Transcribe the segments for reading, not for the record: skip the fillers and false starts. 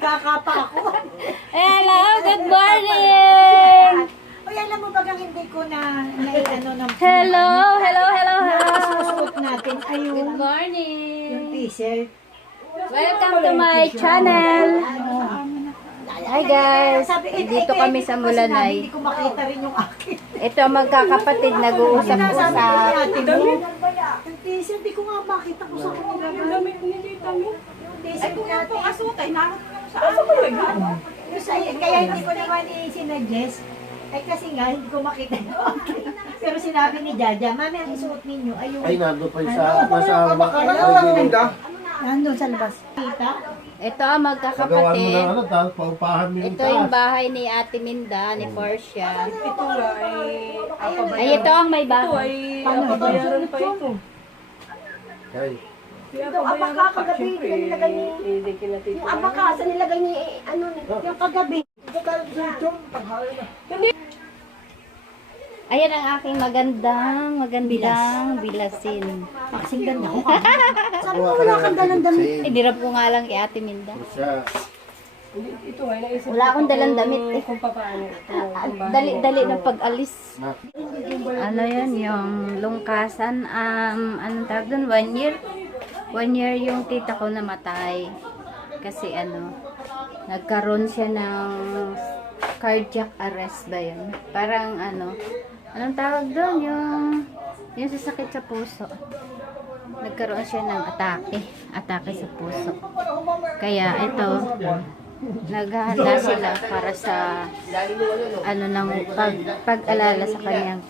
Kaka pa ako. Hello, good morning! Uy, alam mo bagang hindi ko na ano ng... Hello, hello, hello, hello. Susuot natin ay Good yung morning! t-shirt. Welcome to my channel! Hi guys! Dito kami sa Mulanay. Hindi ko makita rin yung akin. Ito ang magkakapatid, nag-uusap-usap. Yung t-shirt, di ko nga makita ko sa kanila. Yung damit ni Tita mo. Ay, kung nga po asutay, narot ko sa akin. Kaya hindi ko naman sinadjust. Ay kasi nga, hindi ko makita yung akin. Pero sinabi ni Jaja, Mami, ang isuot ninyo ay yung... Ay, nandun pa yung sa Nandun sa labas. Kita? Ito ang Nagawan mo magkakapatid. ng ano, tapos paupahan mo yung Ito yung taas. bahay ni Ate Minda, ni Portia. Ito nga ay Ay, ito ang may bahay. pabayaran pa ito. Ay, Ito, abaka kagabi, nilagay ni... Hindi kinatito. Yung abaka, sa nilagay ni, ano, yung kagabi. Ayan ang aking magandang bilasin. Paksing ganda ko ka. Sabi mo, wala kang dalang damit. Eh, dirap ko nga lang kay Ate Minda. siya. Ito ay naisip Wala akong dalang damit eh. kung paano ito. Dali-dali ng pag-alis. Ano yan, yung lungkasan, anong tawag doon? 1 year? 1 year yung tita ko namatay. Kasi ano, nagkaroon siya ng cardiac arrest ba yun? Parang ano, anong tawag doon? Yung sasakit sa puso. Nagkaroon siya ng atake sa puso. Kaya ito, naghahanda sila para sa ano ng pag-alala sa kanyang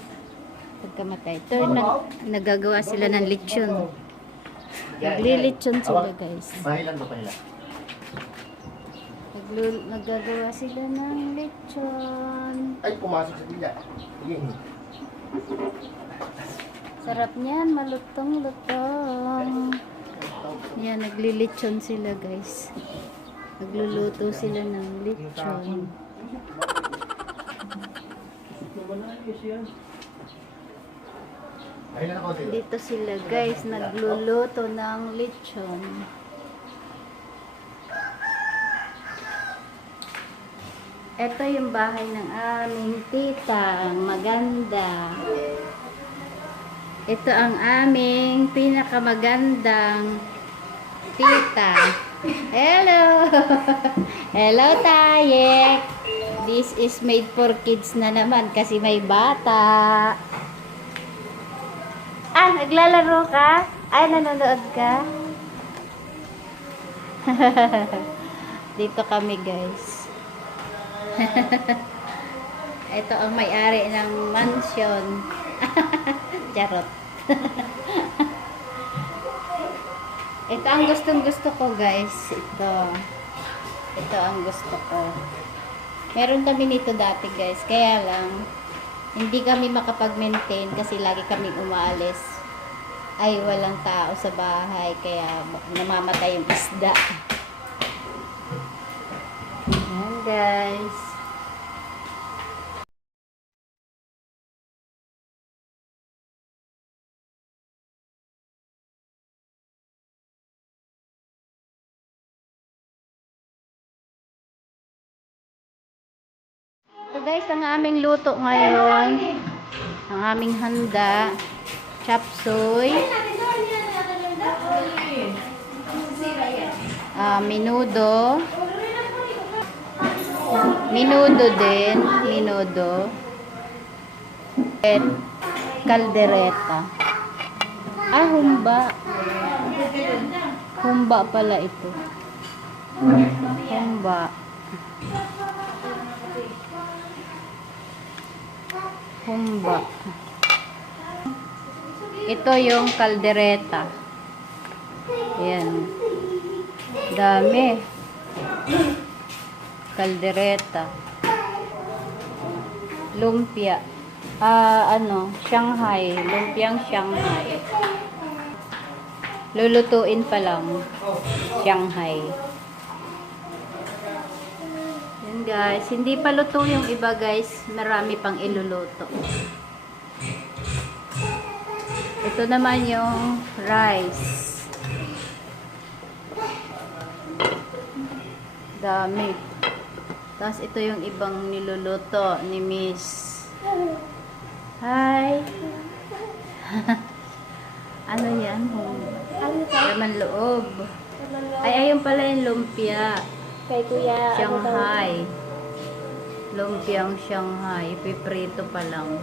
pagkamatay. Ito, nagagawa sila ng lechon. Naglilechon sila, guys. Mahilan ba pa nila? Naggagawa sila ng lechon. Ay, pumasok sa bila. Sige. Sarap niyan, malutong-lutong. Yan, naglilechon sila, guys. Nagluluto sila ng lechon. Mahilan ako sila. Dito sila, guys, nagluluto ng lechon. Ito yung bahay ng aming tita, ang maganda. Ito ang aming pinakamagandang tita. Hello! Hello, Taye! This is made for kids na naman kasi may bata. Ah, naglalaro ka? Ay, nanonood ka? Dito kami, guys. Ito ang may-ari ng mansion. Charot. Ito ang gustong-gusto ko, guys. Ito ang gusto ko. Meron kami nito dati, guys. Kaya lang, hindi kami makapag-maintain kasi lagi kami umaalis. Ay, walang tao sa bahay. Kaya namamatay yung isda. Ayan, guys. So guys, ang aming luto ngayon, ang aming handa, chop suey, menudo, din, at kaldereta. Ah, humba pala ito. Humba. Ito yung kaldereta. Ayan. Dami. Kaldereta. Lumpia. Shanghai. Lumpiang Shanghai. Lulutuin pa lang. Shanghai. Yan guys. Hindi pa luto yung iba guys. Marami pang iluluto. Ito naman yung rice. Dami. Tapos ito yung ibang niluluto ni Miss. Hi. Ano yan? Laman loob. Ay, ayun pala yung lumpia. Kay Kuya, Shanghai. Lumpiang Shanghai. Piprito pa lang.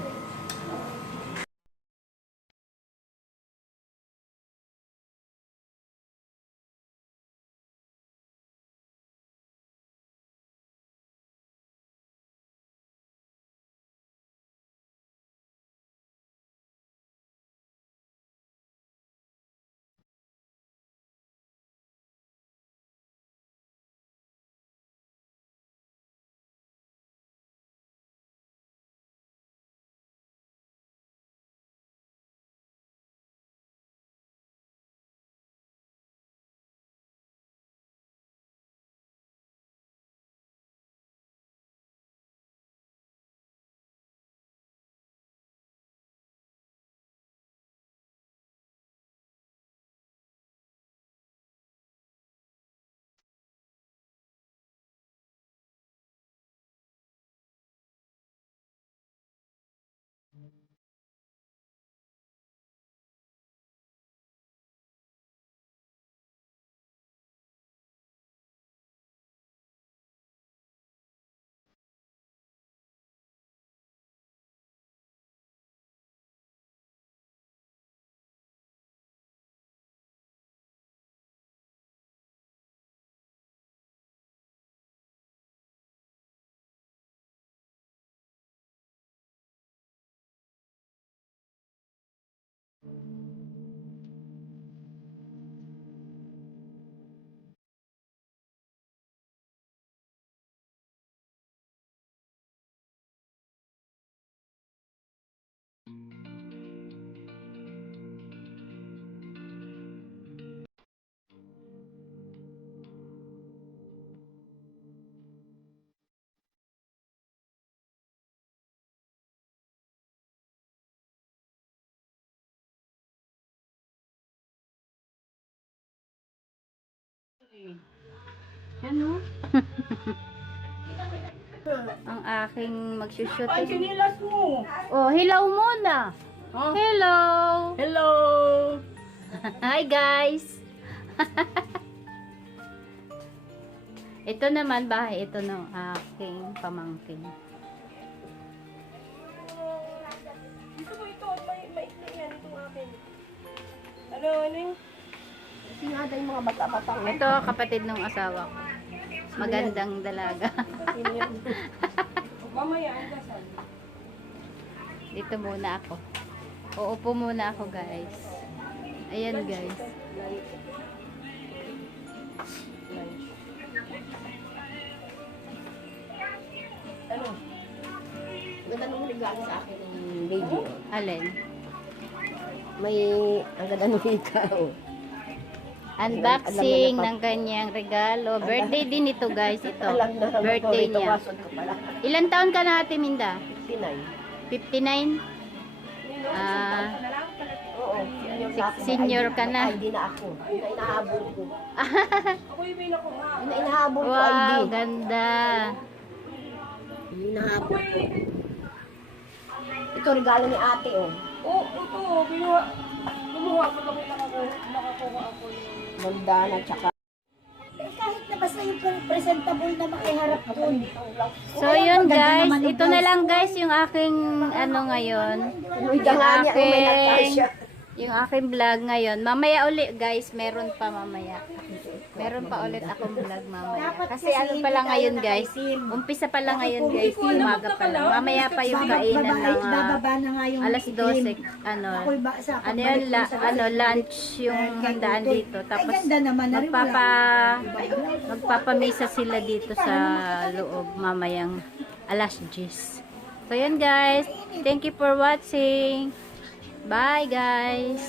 Ano? Ang aking magsushoot. Ay, sinilas mo. Oh, hello muna. Oh. Hello. Hello. Hi guys. Ito naman bahay ito ng aking pamangkin. Dito mo ito, maikli yan itong akin. Ano yung? Singada yung mga bata-bata. Ito kapatid ng asawa ko. Magandang dalaga. Sino yan? Mamaya, ang dasal. Dito muna ako. Uupo muna ako guys. Ayan guys. Ano? Ganda nung regalo sa akin ng baby. Alin? May, ang ganda nung ikaw. Unboxing ng kanyang regalo. Birthday din ito guys. Ito. Birthday niya. Ilan taon ka na Ate Minda? 59? Ah, Oo. senior ka na. ID na ako. Yun na inahabol ko. Ako yung may nakuha. Yun na inahabol ko ID. Wow, ganda. Yun na inahabol ko. Ito regalo ni ate oh. Oh, ito, binuha. Kumuha ko lang yung nakakuha ako yung... Bandana tsaka. Kahit na basta yung presentable na makiharap doon. So yun guys, ito na lang guys yung aking ano ngayon. Uy, nga niya, may nagkasya. Yung aking vlog ngayon. Mamaya uli guys, meron pa mamaya. Meron pa ulit akong vlog mamaya. Kasi ano pala ngayon guys, umpisa pa lang ngayon guys, umaga pa lang. Mamaya pa yung kainan ng Bababa na nga yung alas 12, ano yun, lunch yung handaan dito. Tapos magpapamisa sila dito sa loob mamayang alas 10. So yun guys, thank you for watching. Bye guys.